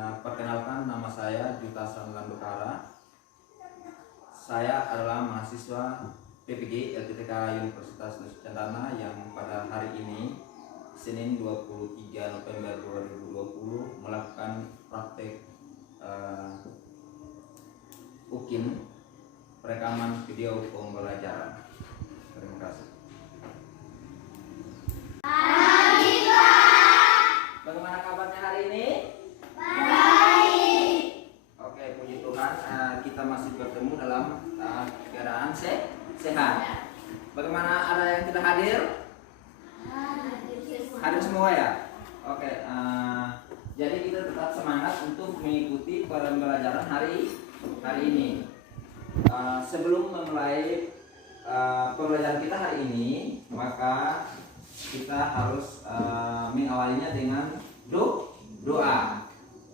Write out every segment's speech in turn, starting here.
Perkenalkan, nama saya Juta Sandlandukara. Saya adalah mahasiswa PPG LPTK Universitas Nusa Cendana yang pada hari ini Senin 23 November 2020 melakukan praktek UKIM, perekaman video pembelajaran. Terima kasih. Bagaimana kabarnya hari ini? Baik. Oke, puji Tuhan, kita masih bertemu dalam keadaan sehat. Bagaimana, ada yang tidak hadir? Hadir semua ya? Oke, jadi kita tetap semangat untuk mengikuti pembelajaran hari ini. Sebelum memulai pembelajaran kita hari ini, maka kita harus mengawalinya dengan doa.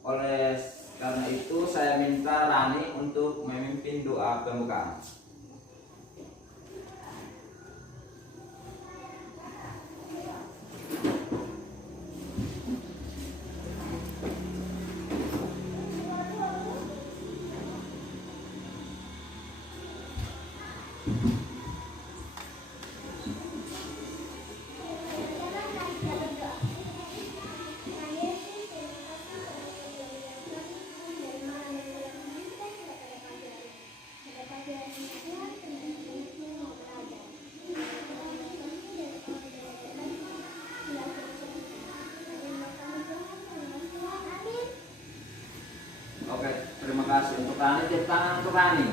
Oleh karena itu saya minta Rani untuk memimpin doa pembukaan. Oke, terima kasih untuk Rani. Tepuk tangan untuk Rani.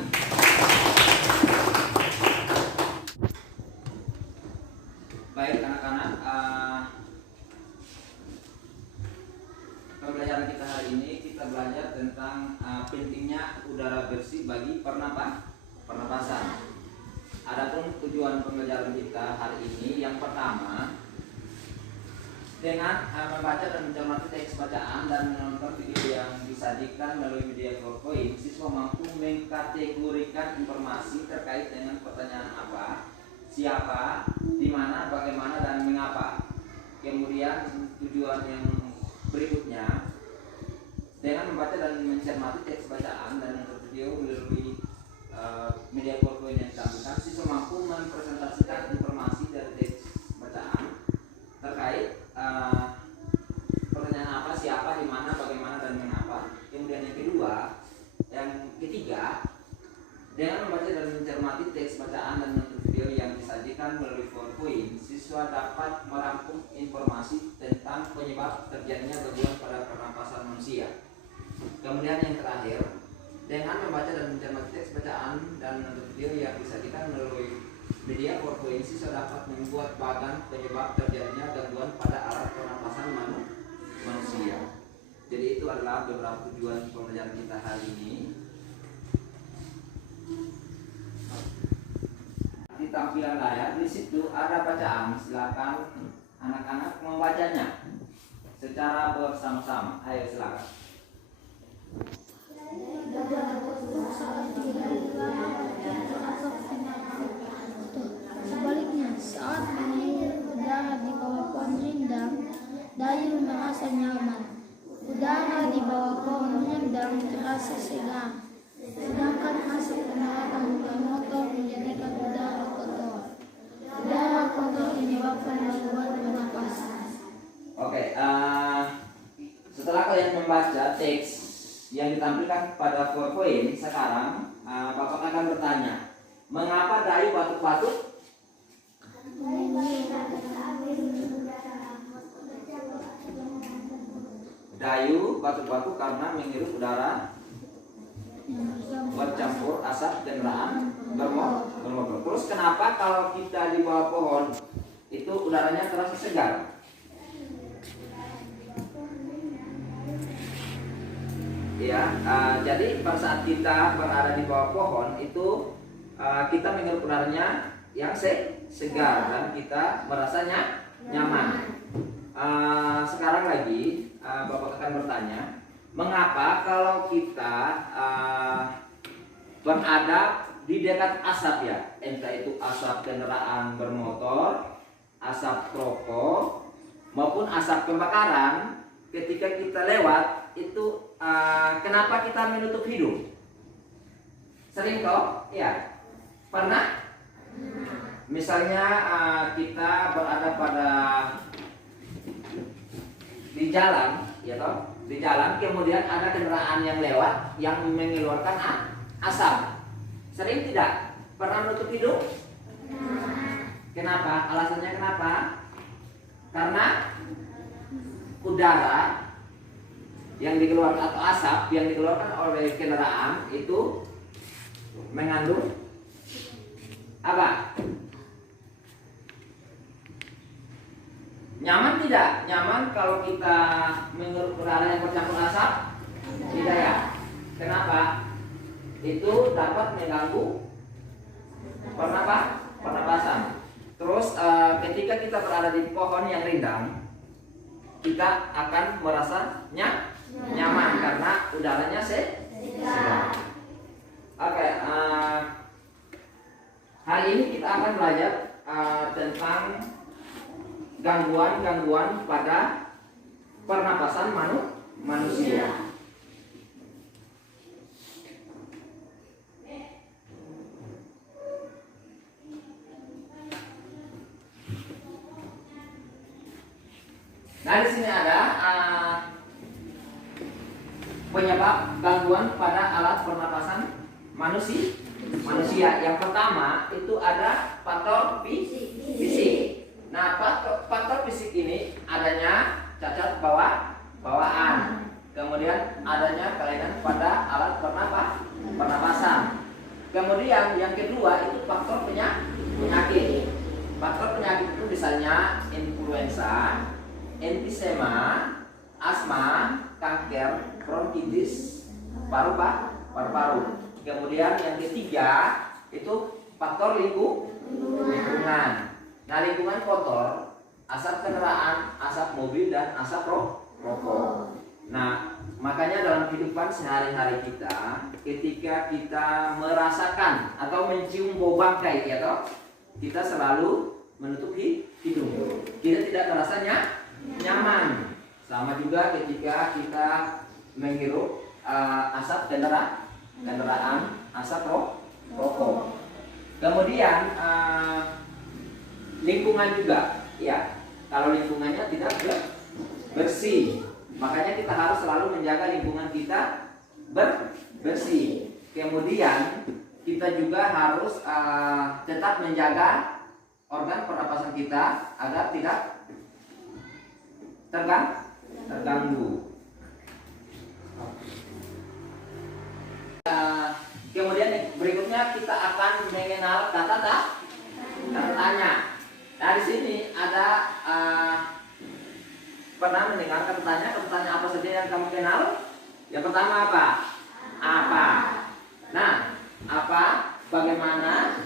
Baik anak-anak, pembelajaran kita hari ini kita belajar tentang pentingnya udara bersih bagi pernapasan. Adapun tujuan pembelajaran kita hari ini, yang pertama, dengan membaca dan mencermati teks bacaan dan menonton video yang disajikan melalui media PowerPoint, siswa mampu mengkategorikan informasi terkait dengan pertanyaan apa, siapa, di mana, bagaimana, dan mengapa. Kemudian tujuan yang berikutnya, dengan membaca dan mencermati teks bacaan dan menonton video melalui media PowerPoint yang ditampilkan, siswa mampu mempresentasikan informasi dari teks bacaan terkait pertanyaan apa, siapa, di mana, bagaimana, dan mengapa. Kemudian yang ketiga, dengan membaca dan mencermati teks bacaan dan menonton video yang disajikan melalui PowerPoint, siswa dapat merangkum informasi tentang penyebab terjadinya gangguan pada pernapasan manusia. Kemudian yang terakhir, dengan membaca dan mencermati teks bacaan dan menonton video yang disajikan melalui media PowerPoint, siswa dapat membuat bagan penyebab terjadinya gangguan pada alat pernapasan manusia. Jadi itu adalah beberapa tujuan pembelajaran kita hari ini. Di tampilan layar di situ ada bacaan. Silakan anak-anak membacanya secara bersama-sama. Ayo silakan. Sebaliknya, saat menghirup udara di bawah pohon rindang, Dayu merasa nyaman. Udara di bawah pohon rindang terasa segar, sedangkan asap kendaraan bermotor menjadikan udara kotor. Udara kotor menyebabkan gangguan pernapasan. Oke, setelah kalian membaca teks yang ditampilkan pada PowerPoint, sekarang Bapak akan bertanya, mengapa Dayu batuk-batuk? Dayu batuk-batuk karena menghirup udara bercampur asap kendaraan bermotor. Terus kenapa kalau kita di bawah pohon itu udaranya terasa segar? Ya, jadi pada saat kita berada di bawah pohon itu kita menghirup udaranya yang segar dan kita merasanya nyaman. Sekarang lagi Bapak akan bertanya, mengapa kalau kita berada di dekat asap ya, entah itu asap kendaraan bermotor, asap rokok, maupun asap pembakaran, ketika kita lewat itu kenapa kita menutup hidung? Sering kok? Ya. Pernah? Misalnya kita berada pada di jalan, ya toh? Di jalan, kemudian ada kendaraan yang lewat yang mengeluarkan asap. Sering tidak? Pernah menutup hidung? Kenapa? Alasannya kenapa? Karena udara yang dikeluarkan atau asap yang dikeluarkan oleh kendaraan itu mengandung apa? Nyaman tidak? Nyaman kalau kita menghirup udara yang bercampur asap? Tidak ya? Kenapa? Itu dapat mengganggu pernapasan. Terus ketika kita berada di pohon yang rindang, kita akan merasa nyaman karena udaranya segar. Oke, hari ini kita akan belajar tentang gangguan-gangguan pada pernapasan manusia. Nah, di sini ada penyebab gangguan pada alat pernapasan manusia. Yang pertama itu ada faktor fisik. Nah, faktor fisik ini adanya cacat bawaan, kemudian adanya kelainan pada alat pernapasan. Kemudian yang kedua itu faktor penyakit. Faktor penyakit itu misalnya influenza, emfisema, asma, kanker, bronkitis, paru-paru. Kemudian yang ketiga itu faktor lingkungan. Nah, lingkungan kotor, asap kendaraan, asap mobil, dan asap rokok. Nah, makanya dalam kehidupan sehari-hari kita, ketika kita merasakan atau mencium bau bangkai, ya toh, kita selalu menutup hidung. Kita tidak merasa nyaman. Sama juga ketika kita menghirup asap kendaraan, asap rokok. Kemudian lingkungan juga, ya. Kalau lingkungannya tidak bersih, makanya kita harus selalu menjaga lingkungan kita bersih. Kemudian kita juga harus tetap menjaga organ pernapasan kita agar tidak terganggu. Kemudian berikutnya kita akan mengenal kata tanya. Nah, di sini ada pernah mendengar kata tanya apa saja yang kamu kenal? Yang pertama apa? Apa? Nah, apa? Bagaimana?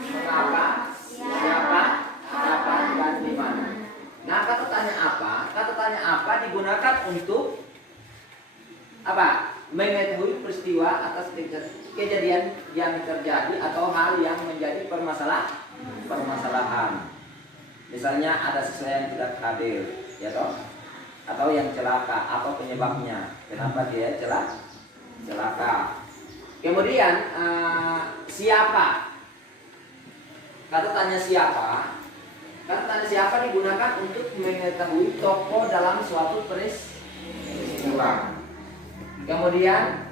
Mengapa? Siapa? Kapan? Dan di mana? Nah, kata tanya apa? Kata tanya apa digunakan untuk apa? Mengetahui peristiwa atas kejadian yang terjadi atau hal yang menjadi permasalahan. Misalnya ada sesuatu yang tidak hadir, ya toh? Atau yang celaka, apa penyebabnya? Kenapa dia celaka? Kemudian siapa? Kata tanya siapa? Kata tanya siapa digunakan untuk mengetahui tokoh dalam suatu peristiwa. Kemudian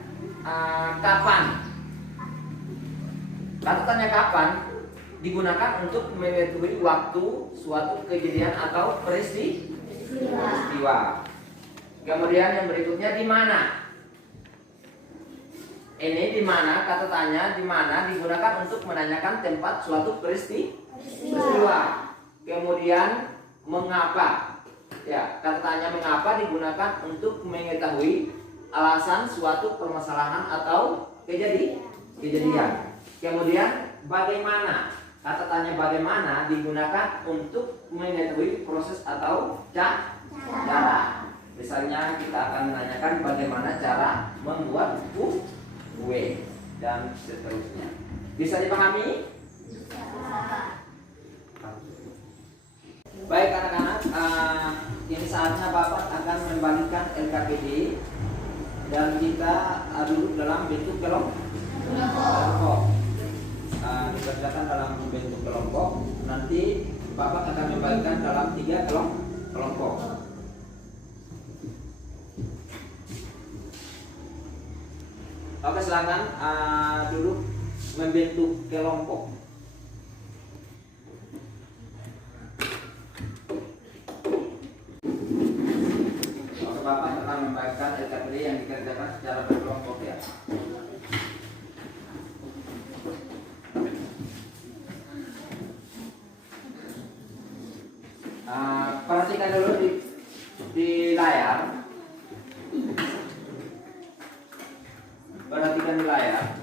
kapan? Kata tanya kapan digunakan untuk mengetahui waktu suatu kejadian atau peristiwa. Kemudian yang berikutnya di mana? Ini di mana? Kata tanya di mana digunakan untuk menanyakan tempat suatu peristiwa. Kemudian mengapa? Ya, kata tanya mengapa digunakan untuk mengetahui alasan suatu permasalahan atau kejadian. Kemudian bagaimana? Kata tanya bagaimana digunakan untuk mengetahui proses atau cara. Misalnya kita akan menanyakan bagaimana cara membuat kue dan seterusnya. Bisa dipahami? Baik anak-anak, ini saatnya Bapak akan membagikan LKPD dan kita duduk dalam bentuk kelompok. Dikerjakan dalam bentuk kelompok. Nanti Bapak akan membagikan dalam 3 kelompok. Oke, silakan duduk membentuk kelompok. Oke, Bapak akan membagikan LKPD yang dikerjakan secara berkelompok ya. Perhatikan dulu di layar. Perhatikan di layar.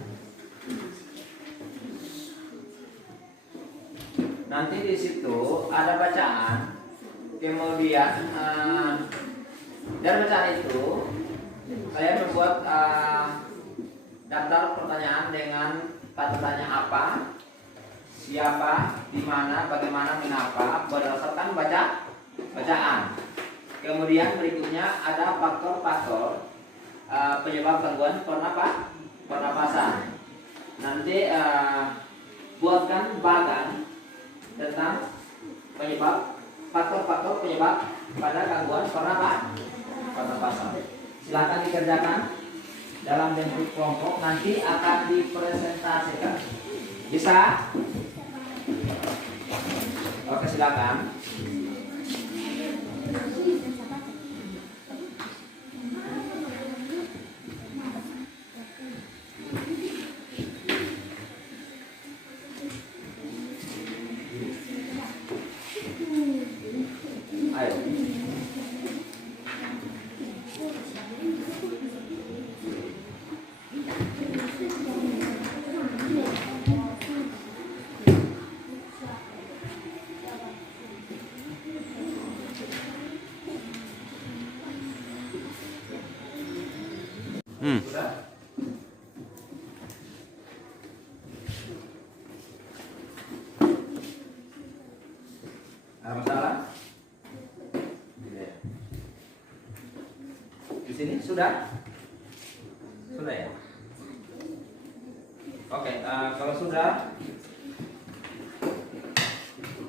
Nanti di situ ada bacaan. Kemudian dari bacaan itu saya membuat daftar pertanyaan dengan tanda tanya apa, siapa, di mana, bagaimana, mengapa berdasarkan bacaan. Kemudian berikutnya ada faktor-faktor penyebab gangguan pernapasan. Nanti buatkan bagan tentang faktor-faktor penyebab pada gangguan pernapasan. Silakan dikerjakan dalam bentuk kelompok, nanti akan dipresentasikan. Bisa? Oke, silakan. Ayo. Sudah? Ada masalah? Di sini sudah? Sudah ya? Oke, kalau sudah,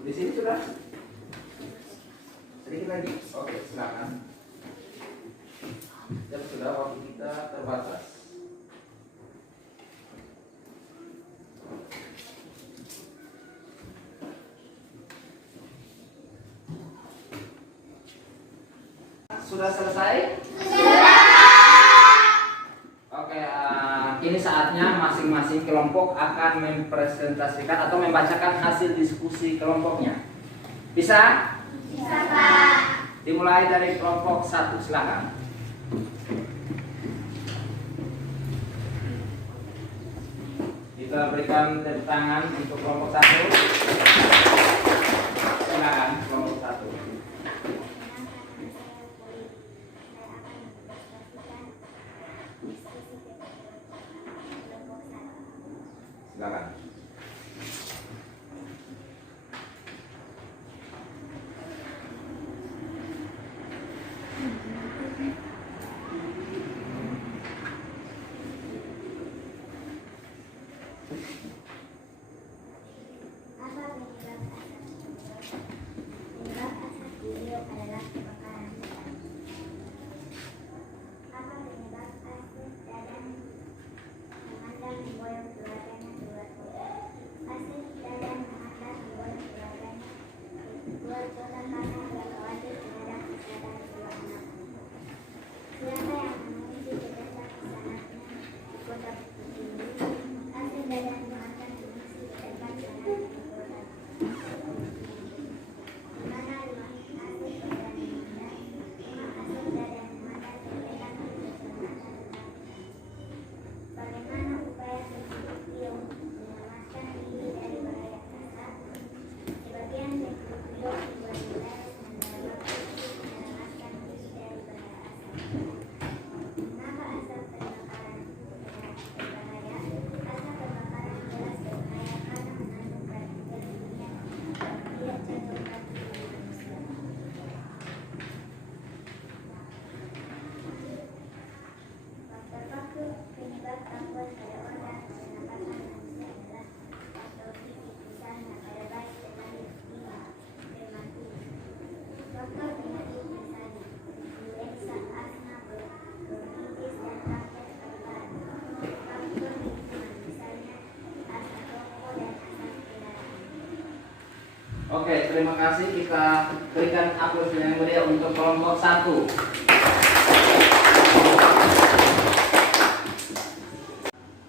di sini sudah? Sedikit lagi? Oke, silakan. Dan sudah, waktu kita terbatas. Sudah selesai? Oke, ini saatnya masing-masing kelompok akan mempresentasikan atau membacakan hasil diskusi kelompoknya. Bisa? Bisa, Pak. Dimulai dari kelompok 1, silakan. Kita berikan tepuk tangan untuk kelompok 1. Silakan kelompok 1. Silakan. Oke, terima kasih. Kita berikan aplaus yang meriah untuk kelompok 1.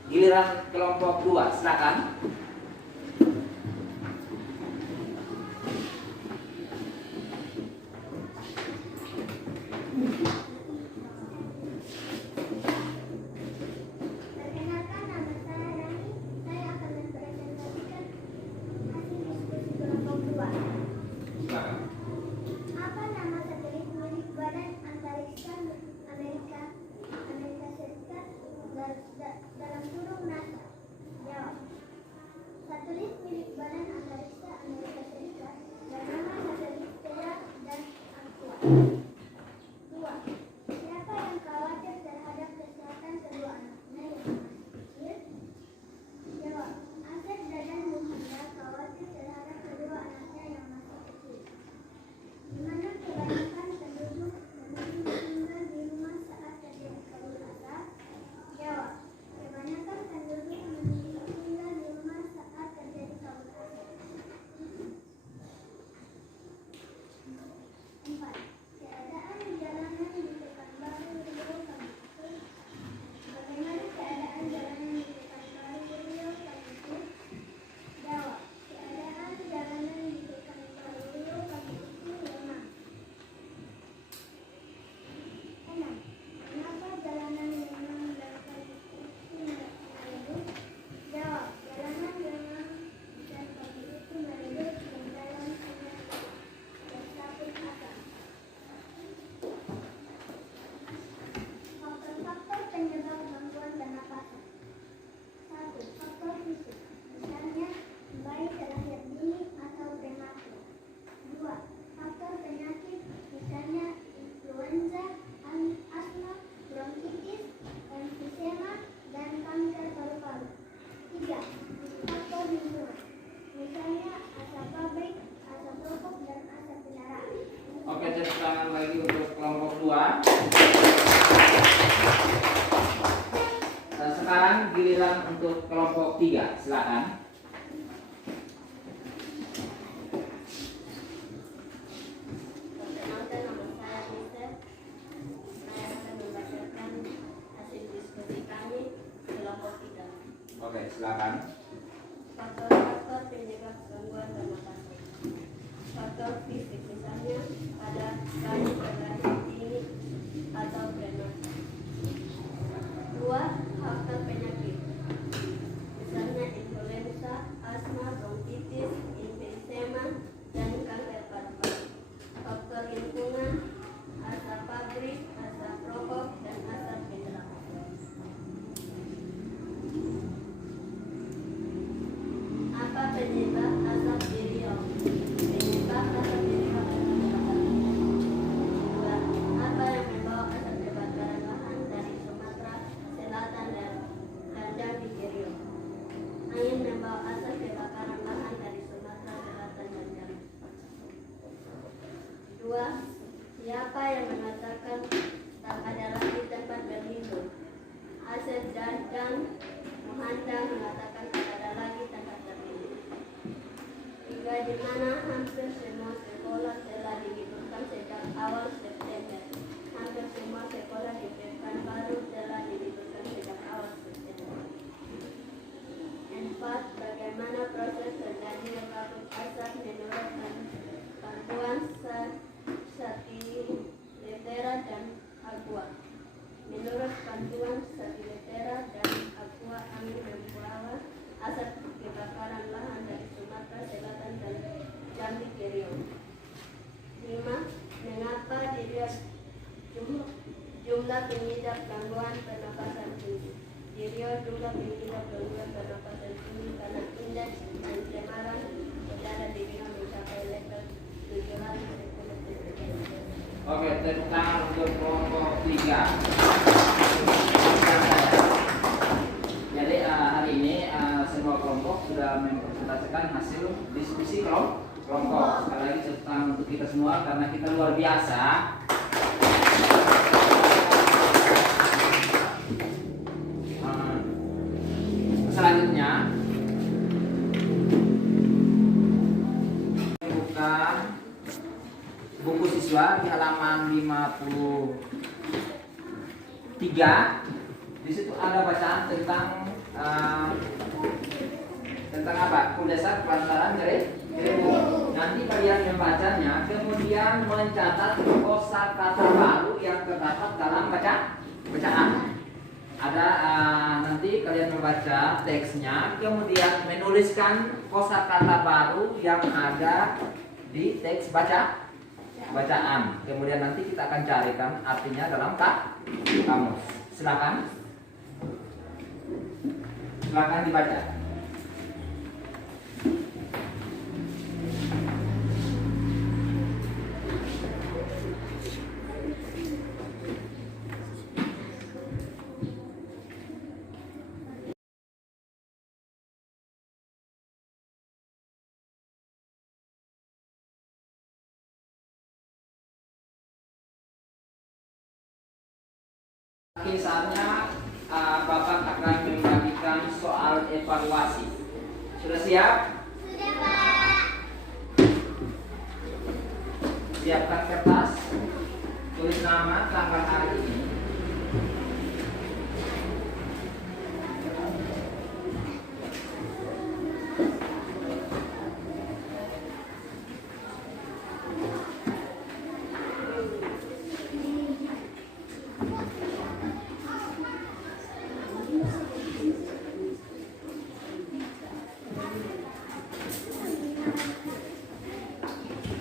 Giliran kelompok 2, silakan. Perkenalkan, nama saya Rani. Saya akan mempresentasikan hasil diskusi kelompok 2. Silakan. Apa nama satelit milik Badan Antariksa Amerika Serikat dalam kurung NASA? Jawab. Satelit milik Badan Antariksa Amerika Serikat bernama satelit Terra dan Aqua. 2. Siapa yang khawatir terhadap kesehatan kedua anaknya yang masih kecil? Jawab. Asep dan Muhammad khawatir terhadap kedua anaknya yang masih kecil. Di mana kebanyakan penduduk memilih tinggal di rumah saat terjadi kabut asap? Jawab. Kebanyakan penduduk memilih tinggal di rumah saat terjadi kabut asap. 4. Keadaan jalanan di Pekanbaru Riau Kabupaten. Bagaimana keadaan jalanan di Pekanbaru Riau Kabupaten? Jawab. Keadaan jalanan di Pekanbaru Riau Kabupaten lemah. 6. Kenapa jalanan lemah dan Kabupaten meredup? Jawab. Jalanan lemah dan Kabupaten meredup dan jalan hanya bersabut asap. Faktor-faktor penyebab gangguan pernapasan. 1. Faktor fisik, misalnya bayi terlahir dini atau prematur. 2. Faktor penyakit, misalnya influenza, asma, bronkitis, emfisema, dan kanker paru-paru. 3. Faktor lingkungan, misalnya asap pabrik, asap rokok, dan asap kendaraan. Oke, tepuk tangan lagi untuk kelompok 2. Sekarang giliran untuk kelompok 3, silakan. Perkenalkan, nama saya Nisa. Saya akan membacakan hasil diskusi kami kelompok 3. Oke, silakan. Faktor-faktor penyebab gangguan pernapasan. Faktor fisik, misalnya pada bayi terlahir dini atau prematur. 2. Faktor penyakit, misalnya influenza, asma, bronkitis, emfisema, dan kanker paru-paru. Faktor lingkungan, asap pabrik, asap rokok, dan asap kendaraan. Apa penyebab asap di Riau? Penyebab asap di Riau adalah kebakaran. 2. Apa yang membawa asap kebakaran lahan dari Sumatera Selatan dan Jambi ke Riau? Angin membawa asap kebakaran lahan dari Sumatera Selatan dan Jambi. 2. Siapa yang mengatakan tak ada lagi tempat berlindung? Asep dan Muhammad mengatakan tak ada lagi tempat berlindung. 3. Di mana hampir semua sekolah telah diliburkan sejak awal September. Hampir semua sekolah di Pekanbaru telah diliburkan sejak awal September. 4. Bagaimana proses terjadinya kabut asap menurut panduan Satiletera dan Aqua? Menurut panduan Satiletera dan Aqua, angin membawa asap kebakaran lahan dari Sumatera Selatan dan Jambi ke Riau. 5. Mengapa di Riau jumlah pengidap gangguan pernapasan tinggi? Di Riau jumlah pengidap gangguan pernapasan tinggi karena indeks pencemaran udara di Riau mencapai level 700. Oke, tepuk tangan untuk kelompok 3. Jadi hari ini semua kelompok sudah mempresentasikan hasil diskusi kelompok. Sekali lagi tepuk tangan untuk kita semua karena kita luar biasa. Selanjutnya siswa di halaman 53. Di situ ada bacaan tentang apa? Dasar pelantaran Gerebu. Nanti kalian membacanya, kemudian mencatat kosakata baru yang terdapat dalam bacaan. Ada nanti kalian membaca teksnya, kemudian menuliskan kosakata baru yang ada di teks bacaan. Kemudian nanti kita akan carikan artinya dalam kamus. Silakan dibaca. Saatnya Bapak akan membagikan soal evaluasi. Sudah siap? Sudah, Pak. Siapkan kertas, tulis nama, tanggal hari ini.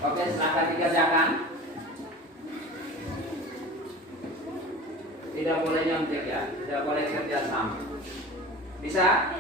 Oke, silakan dikerjakan. Tidak boleh nyontek ya, tidak boleh kerja sama. Bisa?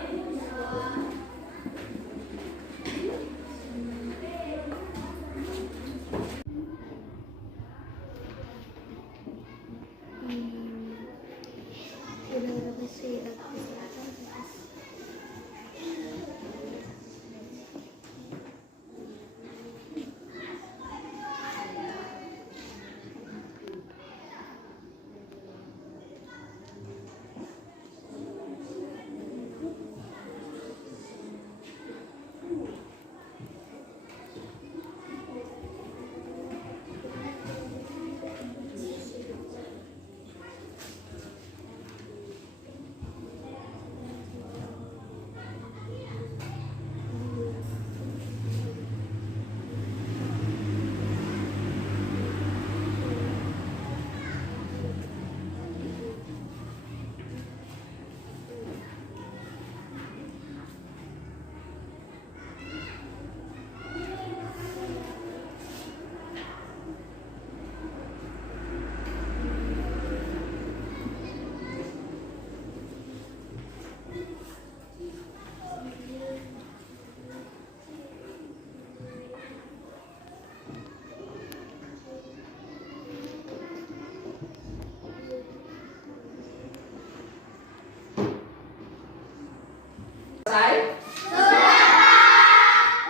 Selesai?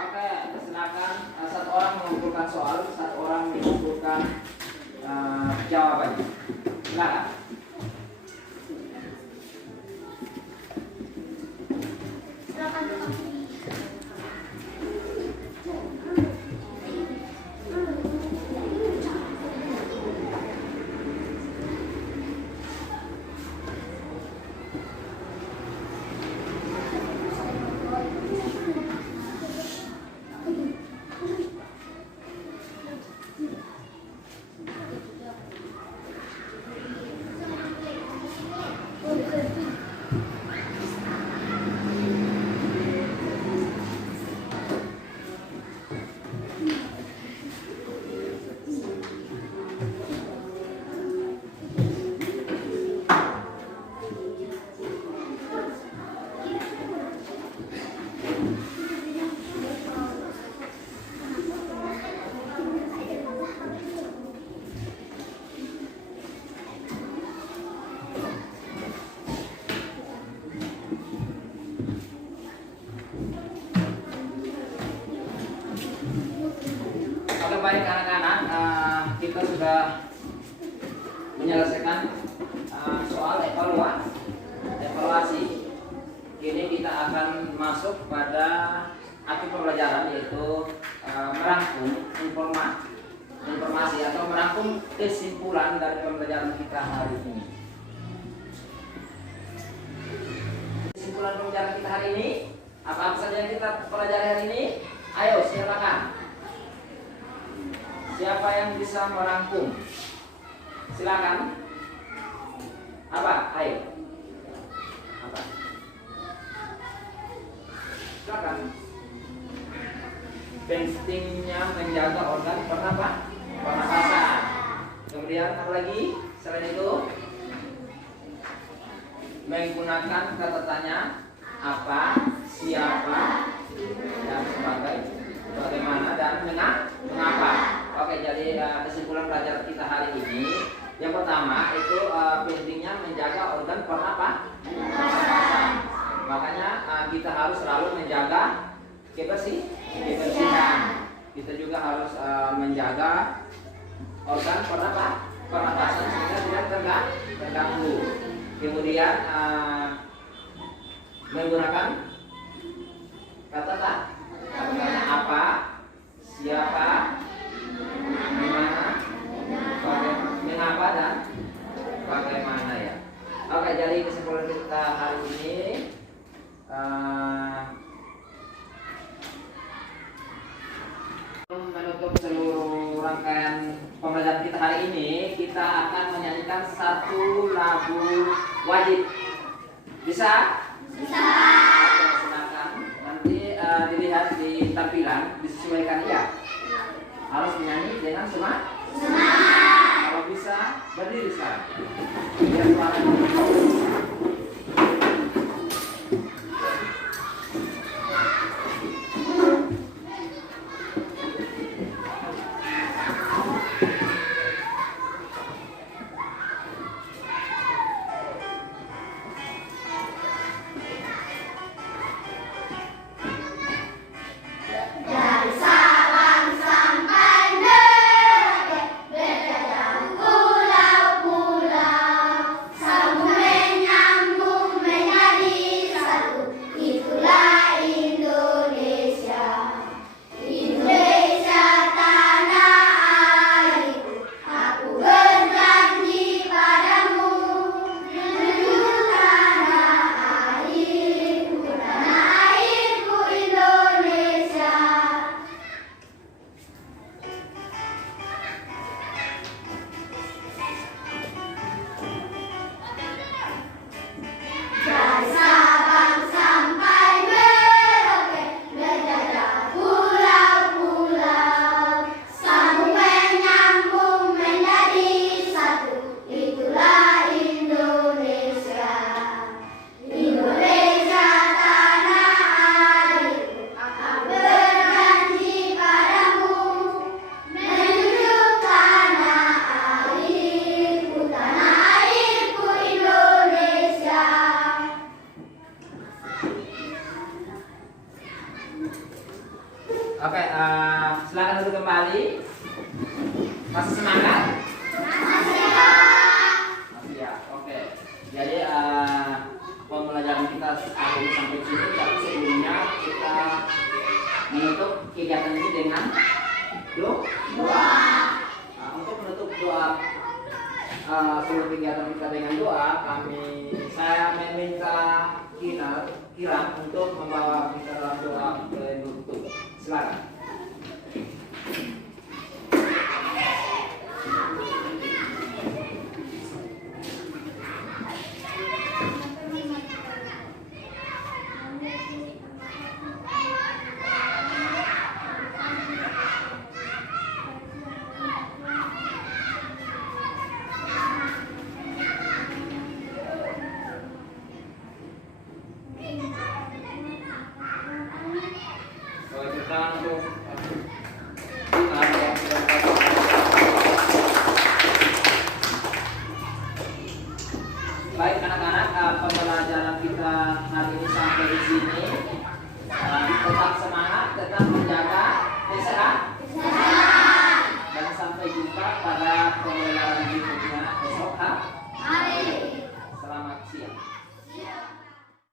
Oke, silakan satu orang mengumpulkan soal, satu orang mengumpulkan jawabannya. Silakan. Baik anak-anak, kita sudah menyelesaikan soal evaluasi. Kini kita akan masuk pada arti pembelajaran, yaitu merangkum informasi atau merangkum kesimpulan dari pembelajaran kita hari ini. Kesimpulan pembelajaran kita hari ini, apa saja yang kita pelajari hari ini? Ayo silakan. Siapa yang bisa merangkum? Silakan. Apa? Ayo. Apa? Silakan. Pentingnya menjaga organ pernapasan. Kemudian apa lagi? Selain itu, menggunakan kata tanya apa, siapa, dan bagaimana dan mengapa. Oke, jadi kesimpulan pelajaran kita hari ini, yang pertama itu pentingnya menjaga organ pernapasan. Makanya kita harus selalu menjaga kebersihan. Kita juga harus menjaga organ pernapasan sehingga tidak terganggu. Kemudian menggunakan kata apa, siapa, dimana, mengapa dan bagaimana ya. Oke, jadi kesimpulan kita hari ini menutup seluruh rangkaian pembelajaran kita hari ini, kita akan menyanyikan satu lagu wajib. Bisa? Bisa. Oke, silakan. Nanti dilihat di tampilan, disesuaikan ya. Harus menyanyi dengan semangat. Kalau bisa berdiri sekarang. Biar suara. Oke, silakan duduk kembali. Masih semangat? Masih ya. Oke. Jadi pembelajaran kita hari ini sampai sini. Tapi sebelumnya kita menutup kegiatan ini dengan doa. Untuk menutup doa seluruh kegiatan kita dengan doa, saya meminta Kiram untuk membawa kita dalam doa penutup. Silakan. Baik anak-anak, pembelajaran kita hari ini sampai di sini. Tetap semangat, tetap menjaga kesehatan. Dan sampai jumpa pada pembelajaran berikutnya esok hari. Selamat siang.